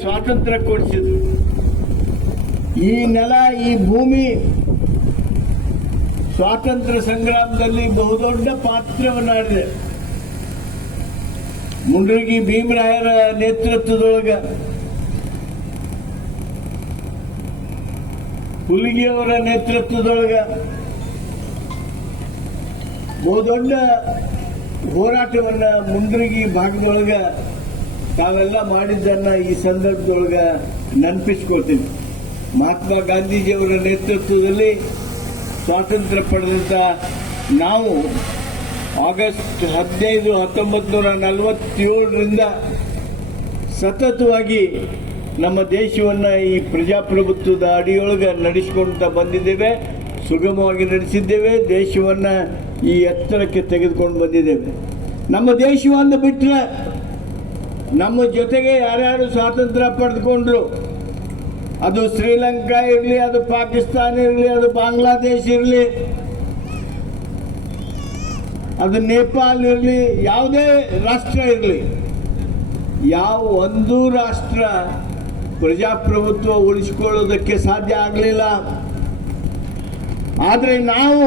ಸ್ವಾತಂತ್ರ್ಯ ಕೊಡಿಸಿದ್ರು. ಈ ನೆಲ, ಈ ಭೂಮಿ ಸ್ವಾತಂತ್ರ್ಯ ಸಂಗ್ರಾಮದಲ್ಲಿ ಬಹುದೊಡ್ಡ ಪಾತ್ರವನ್ನಾಡಿದೆ. ಮುಂಡ್ರಗಿ ಭೀಮರಾಯರ ನೇತೃತ್ವದೊಳಗ, ಹುಲಿಗೆಯವರ ನೇತೃತ್ವದೊಳಗ ಬಹುದೊಡ್ಡ ಹೋರಾಟವನ್ನ ಮುಂಡ್ರಗಿ ಭಾಗದೊಳಗ ತಾವೆಲ್ಲ ಮಾಡಿದ್ದನ್ನ ಈ ಸಂದರ್ಭದೊಳಗ ನೆನಪಿಸ್ಕೊಳ್ತೀನಿ. ಮಹಾತ್ಮ ಗಾಂಧೀಜಿಯವರ ನೇತೃತ್ವದಲ್ಲಿ ಸ್ವಾತಂತ್ರ್ಯ ಪಡೆದಂತ ನಾವು ಆಗಸ್ಟ್ 15, 1947ರಿಂದ ಸತತವಾಗಿ ನಮ್ಮ ದೇಶವನ್ನು ಈ ಪ್ರಜಾಪ್ರಭುತ್ವದ ಅಡಿಯೊಳಗೆ ನಡೆಸಿಕೊಳ್ತಾ ಬಂದಿದ್ದೇವೆ, ಸುಗಮವಾಗಿ ನಡೆಸಿದ್ದೇವೆ. ದೇಶವನ್ನು ಈ ಎತ್ತರಕ್ಕೆ ತೆಗೆದುಕೊಂಡು ಬಂದಿದ್ದೇವೆ. ನಮ್ಮ ದೇಶವನ್ನು ಬಿಟ್ಟರೆ ನಮ್ಮ ಜೊತೆಗೆ ಯಾರ್ಯಾರು ಸ್ವಾತಂತ್ರ್ಯ ಪಡೆದುಕೊಂಡ್ರು, ಅದು ಶ್ರೀಲಂಕಾ ಇರಲಿ, ಅದು ಪಾಕಿಸ್ತಾನ ಇರಲಿ, ಅದು ಬಾಂಗ್ಲಾದೇಶ ಇರಲಿ, ಅದು ನೇಪಾಳ ಇರಲಿ, ಯಾವುದೇ ರಾಷ್ಟ್ರ ಇರಲಿ, ಯಾವ ಒಂದು ರಾಷ್ಟ್ರ ಪ್ರಜಾಪ್ರಭುತ್ವ ಉಳಿಸಿಕೊಳ್ಳೋದಕ್ಕೆ ಸಾಧ್ಯ ಆಗಲಿಲ್ಲ. ಆದರೆ ನಾವು